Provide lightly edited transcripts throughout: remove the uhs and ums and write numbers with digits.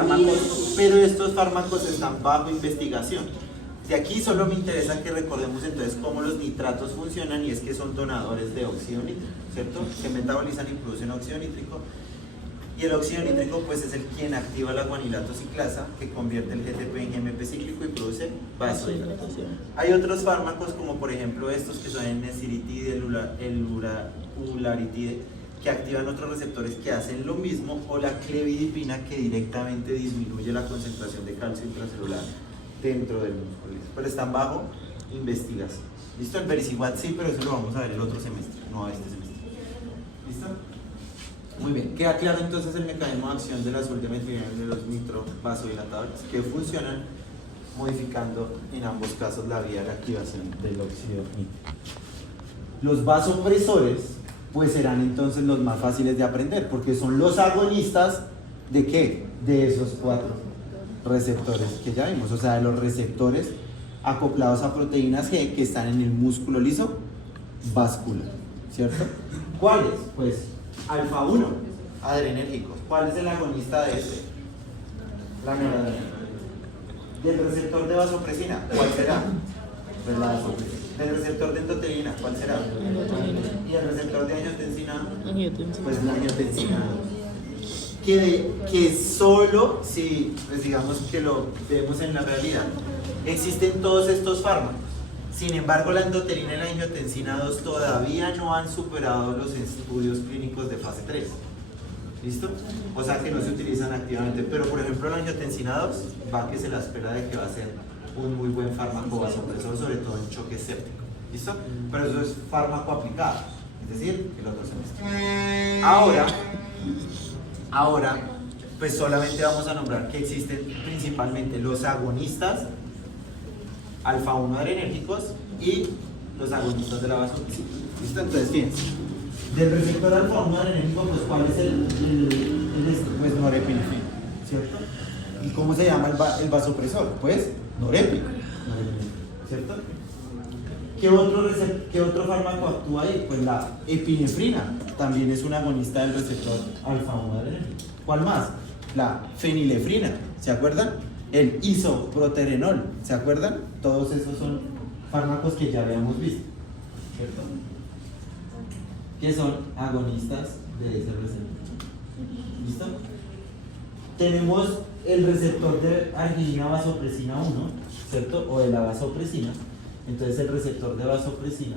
fármacos, pero estos fármacos están bajo investigación. De aquí solo me interesa que recordemos entonces cómo los nitratos funcionan, y es que son donadores de óxido nítrico, ¿cierto? Se metabolizan y producen óxido nítrico, y el óxido nítrico pues es el quien activa la guanilato ciclasa, que convierte el GTP en GMP cíclico y produce vasodilatación. Hay otros fármacos como por ejemplo estos que son el nesiritide, el ularitide, que activan otros receptores que hacen lo mismo, o la clevidipina, que directamente disminuye la concentración de calcio intracelular dentro del músculo, pero están bajo investigación. ¿Listo? El Vericiguat sí, pero eso lo vamos a ver el otro semestre, no este semestre. ¿Listo? Muy bien, queda claro entonces el mecanismo de acción de las ultimetrienes de los nitrovasodilatadores, que funcionan modificando en ambos casos la vía de la activación del óxido nítrico. Los vasopresores pues serán entonces los más fáciles de aprender, porque son los agonistas ¿de qué? De esos cuatro receptores que ya vimos, o sea, de los receptores acoplados a proteínas G que están en el músculo liso vascular, ¿cierto? ¿Cuáles? Pues alfa 1, adrenérgicos. ¿Cuál es el agonista de este? La noradrenérgica. Del receptor de vasopresina, ¿cuál será? Pues la vasopresina. Del receptor de endotelina, ¿cuál será? Y el receptor de angiotensina, pues la angiotensina. Que solo si, pues digamos que lo vemos en la realidad, existen todos estos fármacos. Sin embargo, la endotelina y la angiotensina 2 todavía no han superado los estudios clínicos de fase 3. ¿Listo? O sea que no se utilizan activamente. Pero por ejemplo, la angiotensina 2 va que se la espera de que va a ser un muy buen fármaco vasopresor, sobre todo en choque séptico. ¿Listo? Pero eso es fármaco aplicado, es decir, el otro semestre. Ahora, pues solamente vamos a nombrar que existen principalmente los agonistas alfa 1 adrenérgicos y los agonistas de la vasopresina. ¿Listo? Entonces, fíjense, del receptor alfa 1 adrenérgico, pues ¿cuál es pues norepinefrina, ¿cierto? ¿Y cómo se llama el vasopresor? Pues norépinefrina, ¿cierto? ¿Qué otro fármaco actúa ahí? Pues la epinefrina también es un agonista del receptor alfa 1 adrenérgico. ¿Cuál más? La fenilefrina, ¿se acuerdan? El isoproterenol, ¿se acuerdan? Todos esos son fármacos que ya habíamos visto, ¿cierto? Que son agonistas de ese receptor. ¿Listo? Tenemos el receptor de arginina vasopresina 1, ¿cierto? O de la vasopresina. Entonces el receptor de vasopresina,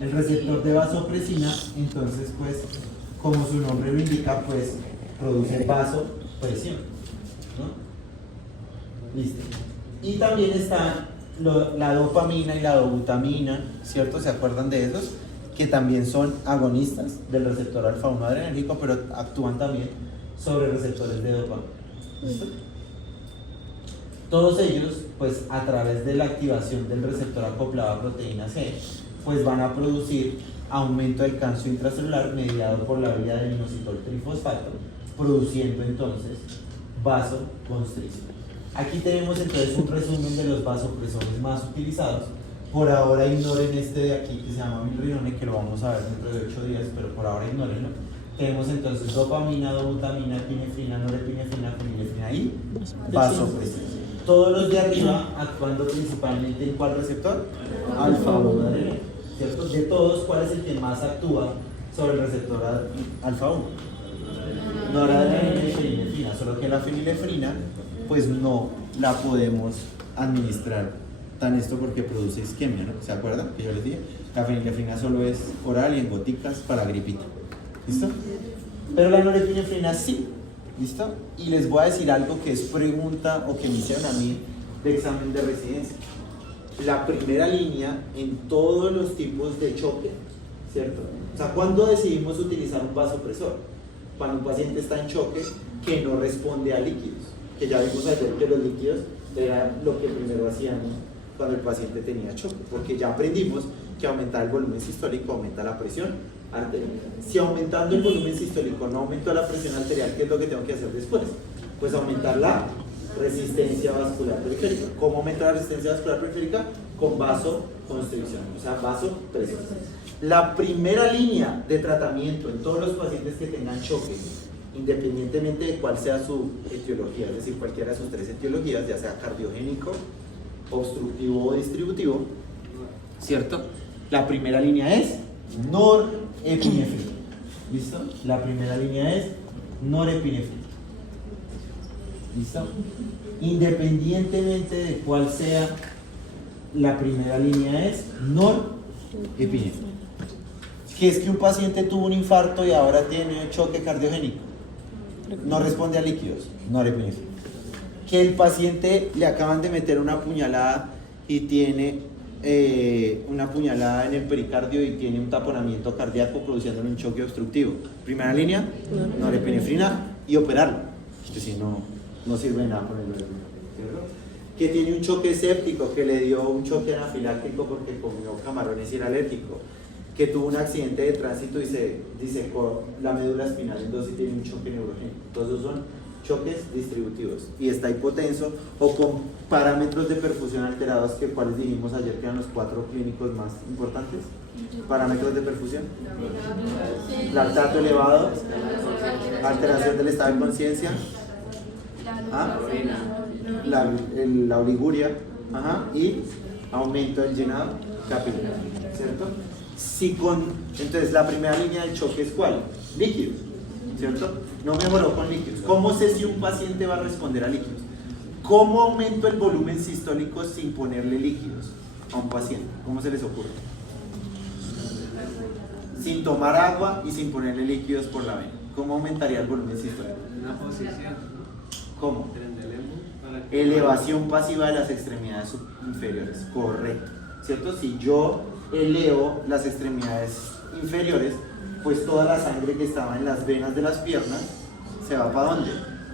el receptor de vasopresina, entonces pues, como su nombre lo indica, pues produce vasopresión, ¿no? Listo. Y también está la dopamina y la dobutamina, ¿cierto? ¿Se acuerdan de esos? Que también son agonistas del receptor alfa 1 adrenérgico, pero actúan también sobre receptores de dopamina. ¿Listo? Todos ellos, pues a través de la activación del receptor acoplado a proteína C, pues van a producir aumento del calcio intracelular mediado por la vía del inositol trifosfato, produciendo entonces vasoconstricción. Aquí tenemos entonces un resumen de los vasopresores más utilizados. Por ahora ignoren este de aquí que se llama milrinone, que lo vamos a ver dentro de 8 días, pero por ahora ignórenlo. Tenemos entonces dopamina, dobutamina, epinefrina, norepinefrina, fenilefrina y vasopresina. Todos los de arriba actuando principalmente en ¿cuál receptor? Alfa 1 adrenérgico, ¿cierto? De todos, ¿cuál es el que más actúa sobre el receptor alfa 1? Noradrenalina y fenilefrina, solo que la fenilefrina pues no la podemos administrar tan esto porque produce isquemia, ¿no? ¿Se acuerdan? Que yo les dije, la fenilefrina solo es oral y en goticas para gripita. ¿Listo? Pero la norepinefrina sí. ¿Listo? Y les voy a decir algo que es pregunta o que me hicieron a mí de examen de residencia. La primera línea en todos los tipos de choque, ¿cierto? O sea, ¿cuándo decidimos utilizar un vasopresor? Cuando un paciente está en choque que no responde a líquidos. Que ya vimos ayer que los líquidos era lo que primero hacíamos cuando el paciente tenía choque, porque ya aprendimos que aumentar el volumen sistólico aumenta la presión arterial. Si aumentando el volumen sistólico no aumentó la presión arterial, ¿qué es lo que tengo que hacer después? Pues aumentar la resistencia vascular periférica. ¿Cómo aumenta la resistencia vascular periférica? con vasoconstricción, o sea, vasopresión. La primera línea de tratamiento en todos los pacientes que tengan choque, independientemente de cuál sea su etiología, es decir, cualquiera de sus tres etiologías, ya sea cardiogénico, obstructivo o distributivo, ¿cierto? La primera línea es norepinefrina. ¿Listo? La primera línea es norepinefrina. ¿Listo? Independientemente de cuál sea, la primera línea es norepinefrina. Que es que un paciente tuvo un infarto y ahora tiene choque cardiogénico, no responde a líquidos, norepinefrina. Que el paciente le acaban de meter una puñalada y tiene una puñalada en el pericardio y tiene un taponamiento cardíaco produciendo un choque obstructivo. Primera línea, norepinefrina y operarlo, que si no, no sirve de nada ponerlo. Que tiene un choque séptico, que le dio un choque anafiláctico porque comió camarones y era alérgico. Que tuvo un accidente de tránsito y se disecó la médula espinal en dos y tiene un choque neurogénico. Todos esos son choques distributivos y está hipotenso o con parámetros de perfusión alterados, que cuales dijimos ayer que eran los 4 clínicos más importantes. Parámetros de perfusión: lactato elevado, alteración del estado de conciencia, la oliguria, y aumento del llenado capilar, ¿cierto? Entonces la primera línea del choque es ¿cuál? Líquidos, ¿cierto? No mejoró con líquidos. ¿Cómo sé si un paciente va a responder a líquidos? ¿Cómo aumento el volumen sistólico sin ponerle líquidos a un paciente? ¿Cómo se les ocurre? Sin tomar agua y sin ponerle líquidos por la vena. ¿Cómo aumentaría el volumen sistólico? Una posición. ¿Cómo? Elevación pasiva de las extremidades inferiores. Correcto, ¿cierto? Si yo elevo las extremidades inferiores, pues toda la sangre que estaba en las venas de las piernas se va ¿para dónde?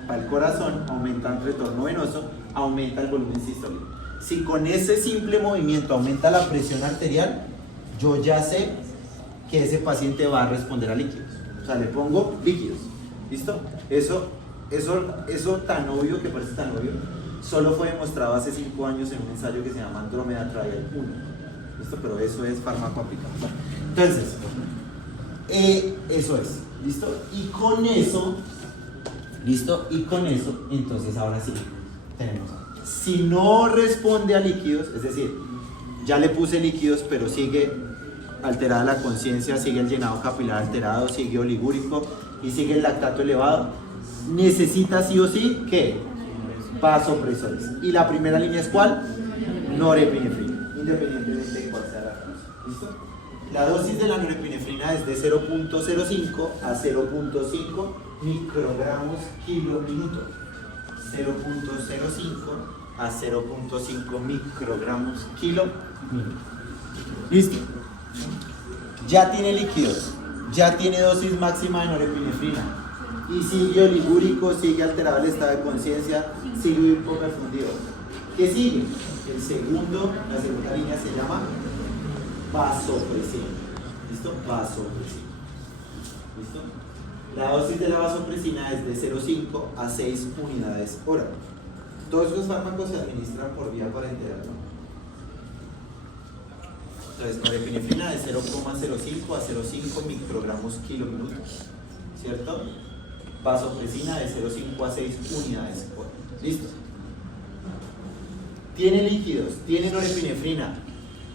Para el corazón, aumenta el retorno venoso, aumenta el volumen sistólico. Si con ese simple movimiento aumenta la presión arterial, yo ya sé que ese paciente va a responder a líquidos. O sea, le pongo líquidos. ¿Listo? Eso tan obvio, que parece tan obvio, solo fue demostrado hace 5 años en un ensayo que se llama Andrómeda Trial 1. ¿Listo? Pero eso es fármaco aplicado. Entonces, eso es. ¿Listo? Y con eso, ¿listo? Y con eso, entonces ahora sí, tenemos. Si no responde a líquidos, es decir, ya le puse líquidos, pero sigue alterada la conciencia, sigue el llenado capilar alterado, sigue oligúrico y sigue el lactato elevado, necesita sí o sí, ¿qué? Vasopresores. Y la primera línea es ¿cuál? Norepinefrina, independientemente de cuál sea la dosis. ¿Listo? La dosis de la norepinefrina es de 0.05 a 0.5 microgramos kilo minuto. 0.05 a 0.5 microgramos kilo minuto. ¿Listo? Ya tiene líquidos, ya tiene dosis máxima de norepinefrina y sigue oligúrico, sigue alterado el estado de conciencia, sigue hipoperfundido. ¿Qué sigue? La segunda línea se llama vasopresina. ¿Listo? Vasopresina. ¿Listo? La dosis de la vasopresina es de 0.5 a 6 unidades hora. Todos los fármacos se administran por vía parenteral, ¿no? Entonces, norepinefrina de 0,05 a 0,5 microgramos kilo minuto, ¿cierto? Vasopresina de 0,5 a 6 unidades hora. ¿Listo? Tiene líquidos, tiene norepinefrina,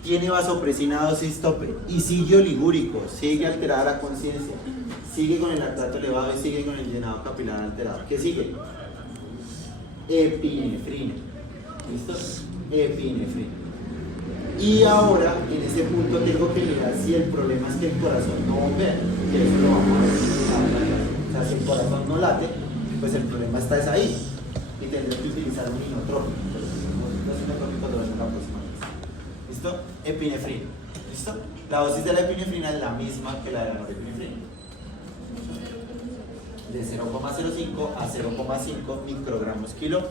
tiene vasopresina dosis tope y sigue oligúrico, sigue alterada la conciencia, sigue con el lactato elevado y sigue con el llenado capilar alterado. ¿Qué sigue? Epinefrina. ¿Listo? Epinefrina. Y ahora, en ese punto, tengo que mirar si el problema es que el corazón no bombea, que eso lo vamos a ver. O sea, si el corazón no late, pues el problema está ahí y tendré que utilizar un inotrópico. ¿Listo? Epinefrina. ¿Listo? La dosis de la epinefrina es la misma que la de la norepinefrina. De 0,05 a 0,5 microgramos kilo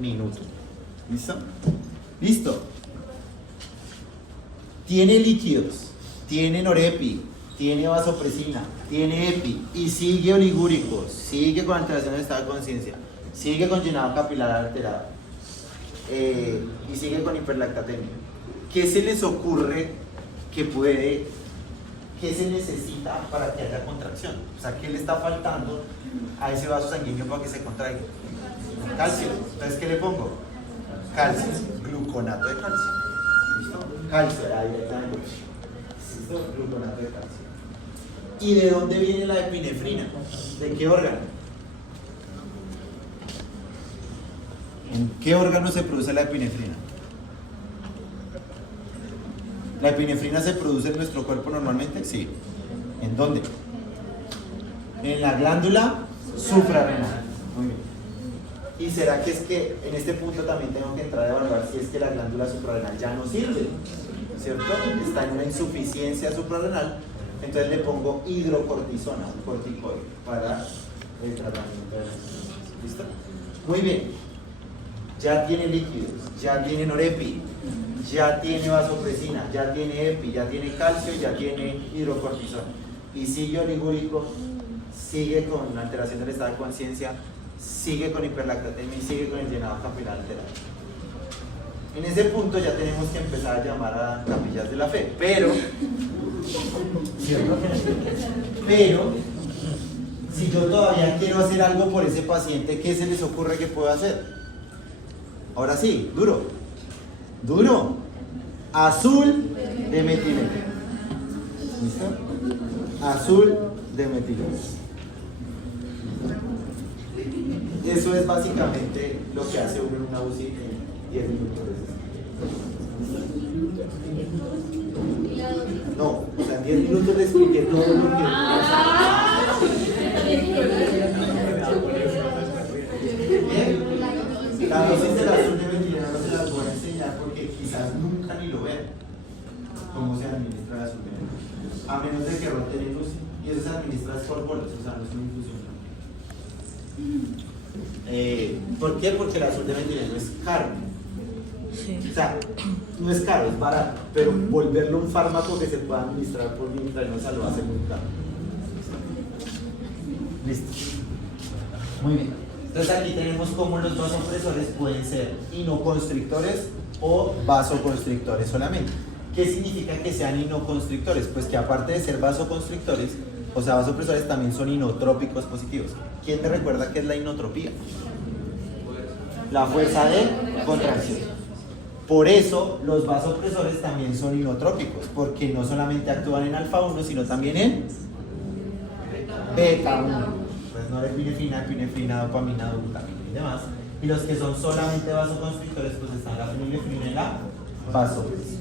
minuto. ¿Listo? ¿Listo? Tiene líquidos, tiene norepi, tiene vasopresina, tiene epi y sigue oligúrico, sigue con alteración del estado de conciencia, sigue con llenado capilar alterado y sigue con hiperlactatemia. ¿qué se les ocurre qué se necesita para que haya contracción? O sea, ¿qué le está faltando a ese vaso sanguíneo para que se contraiga? Calcio. Entonces, ¿qué le pongo? Calcio, gluconato de calcio. ¿Listo? Calcio, ahí está. ¿Listo? Gluconato de calcio. ¿Y de dónde viene la epinefrina? ¿De qué órgano? ¿En qué órgano se produce la epinefrina? ¿La epinefrina se produce en nuestro cuerpo normalmente? Sí. ¿En dónde? En la glándula suprarrenal. Muy bien. ¿Y será que es que en este punto también tengo que entrar a evaluar si es que la glándula suprarrenal ya no sirve? ¿Cierto? Está en una insuficiencia suprarrenal. Entonces le pongo hidrocortisona, un corticoide, para el tratamiento de la... ¿Listo? Muy bien. Ya tiene líquidos, ya tiene norepi, ya tiene vasopresina, ya tiene epi, ya tiene calcio, ya tiene hidrocortisona. Y sigue oligúrico, sigue con alteración del estado de conciencia, sigue con hiperlactatemia y sigue con el llenado capilar alterado. En ese punto ya tenemos que empezar a llamar a capillas de la fe, pero si yo todavía quiero hacer algo por ese paciente, ¿qué se les ocurre que puedo hacer? Ahora sí, duro, azul de metileno. ¿Listo? Azul de metileno. Eso es básicamente lo que hace uno en una UCI en 10 minutos. No, o sea, en 10 minutos le expliqué todo lo que... ¿Bien? La dosis del azul de metileno no se las voy a enseñar porque quizás nunca ni lo vean cómo se administra el azul de metileno, a menos de que roten en UCI, y eso se administra por bolas, o sea, no es una infusión. ¿Por qué? Porque el azul de metileno es caro. Sí. O sea, no es caro, es barato, pero volverlo un fármaco que se pueda administrar por vía intravenosa lo hace muy caro. Listo. Muy bien. Entonces aquí tenemos cómo los vasopresores pueden ser inoconstrictores o vasoconstrictores solamente. ¿Qué significa que sean inoconstrictores? Pues que aparte de ser vasoconstrictores, o sea, vasopresores también son inotrópicos positivos. ¿Quién me recuerda qué es la inotropía? La fuerza de contracción. Por eso los vasopresores también son inotrópicos, porque no solamente actúan en alfa 1, sino también en beta 1. Pues norepinefrina, epinefrina, dopamina, glutamina y demás. Y los que son solamente vasoconstrictores, pues están la fenilefrina y la vasopresina.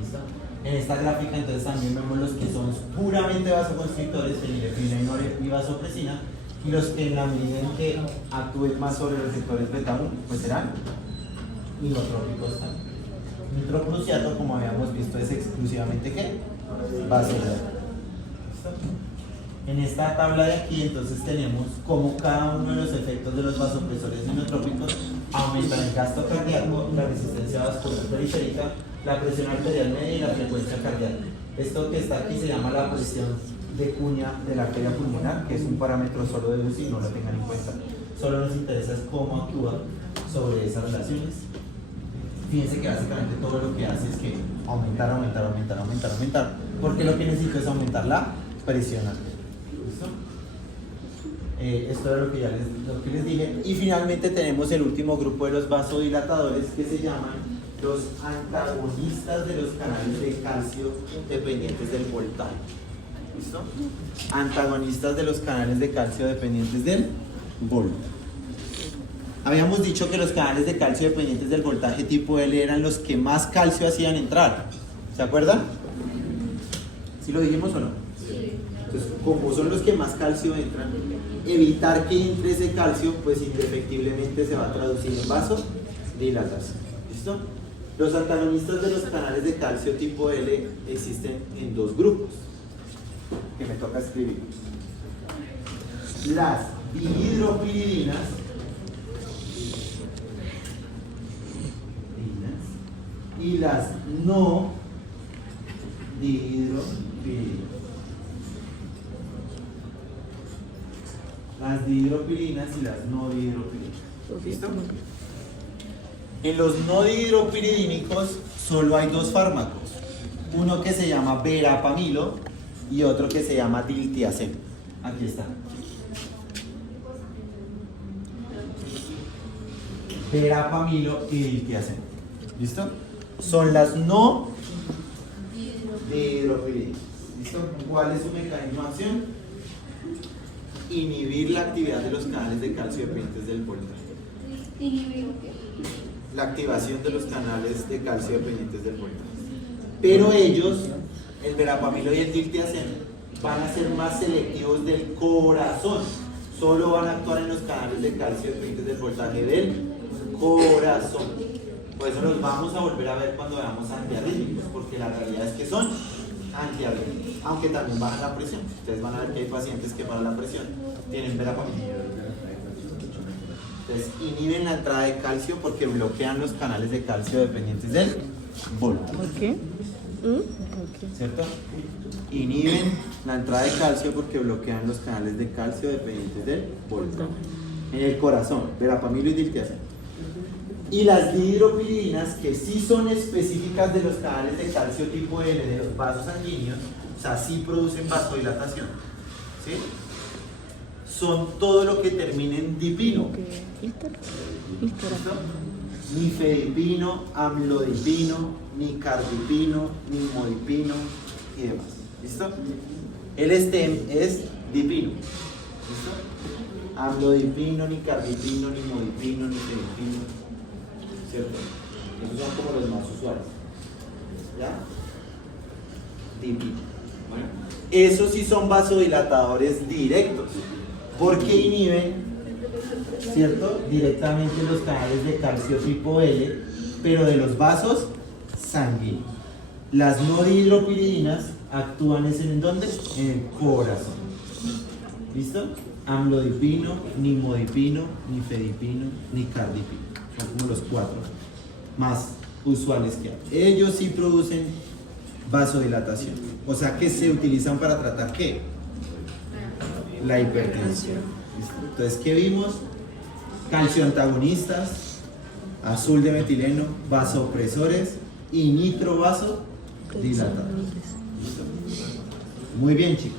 ¿Listo? En esta gráfica entonces también vemos los que son puramente vasoconstrictores, fenilefrina y vasopresina, y los que en la medida en que actúen más sobre los receptores beta 1, pues serán inotrópicos también. Nitroprusiato, como habíamos visto, es exclusivamente ¿qué? Vasodilatador. En esta tabla de aquí entonces tenemos cómo cada uno de los efectos de los vasopresores inotrópicos aumentan el gasto cardíaco, la resistencia vascular periférica, la presión arterial media y la frecuencia cardíaca. Esto que está aquí se llama la presión de cuña de la arteria pulmonar, que es un parámetro solo de UCI, no lo tengan en cuenta. Solo nos interesa es cómo actúa sobre esas relaciones. Fíjense que básicamente todo lo que hace es que aumentar, porque lo que necesito es aumentar la presión arterial. Esto era lo que les dije. Y finalmente tenemos el último grupo de los vasodilatadores que se llaman los antagonistas de los canales de calcio dependientes del voltaje. ¿Listo? Antagonistas de los canales de calcio dependientes del voltaje. Habíamos dicho que los canales de calcio dependientes del voltaje tipo L eran los que más calcio hacían entrar. ¿Se acuerdan? ¿Sí lo dijimos o no? Sí. Entonces, como son los que más calcio entran, evitar que entre ese calcio, pues indefectiblemente se va a traducir en vasodilatación. ¿Listo? Los antagonistas de los canales de calcio tipo L existen en dos grupos, que me toca escribir. Las dihidropiridinas y las no dihidropiridinas. Las dihidropiridinas y las no dihidropiridinas. ¿Listo? En los no dihidropiridínicos solo hay dos fármacos. Uno que se llama verapamilo y otro que se llama diltiazem. Aquí está. Verapamilo y diltiazem. ¿Listo? Son las no dihidropiridinas. ¿Listo? ¿Cuál es su mecanismo de acción? Inhibir la actividad de los canales de calcio dependientes del voltaje. ¿Inhibir qué? La activación de los canales de calcio dependientes del voltaje. Pero ellos, el verapamilo y el diltiazem, van a ser más selectivos del corazón. Solo van a actuar en los canales de calcio dependientes del voltaje del corazón. Por eso los vamos a volver a ver cuando veamos antiarrítmicos, porque la realidad es que son antiarrítmicos, aunque también bajan la presión. Ustedes van a ver que hay pacientes que para la presión tienen verapamilo. Entonces inhiben la entrada de calcio porque bloquean los canales de calcio dependientes del voltaje. ¿Por qué? ¿Cierto? Inhiben la entrada de calcio porque bloquean los canales de calcio dependientes del voltaje. En el corazón, verapamilo y diltiazem. Y las dihidropiridinas, que sí son específicas de los canales de calcio tipo L de los vasos sanguíneos, o sea, sí producen vasodilatación, ¿sí? Son todo lo que termine en dipino. ¿Listo? Ni fedipino, amlodipino, ni cardipino, ni modipino y demás. ¿Listo? El STEM es dipino. ¿Listo? Amlodipino, ni cardipino, ni modipino, ni fedipino. ¿Cierto? Esos son como los más usuales. ¿Ya? Dipino. Bueno, esos sí son vasodilatadores directos, porque inhiben, ¿cierto?, directamente los canales de calcio tipo L, pero de los vasos sanguíneos. Las no dihidropiridinas actúan ¿en dónde? En el corazón. ¿Listo? Amlodipino, ni modipino, ni fedipino, ni cardipino. Son como los cuatro más usuales que hay. Ellos sí producen vasodilatación. O sea que se utilizan para tratar ¿qué? La hipertensión. ¿Listo? Entonces, ¿qué vimos? Calcio antagonistas, azul de metileno, vasopresores y nitrovasodilatadores. ¿Listo? Muy bien, chicos.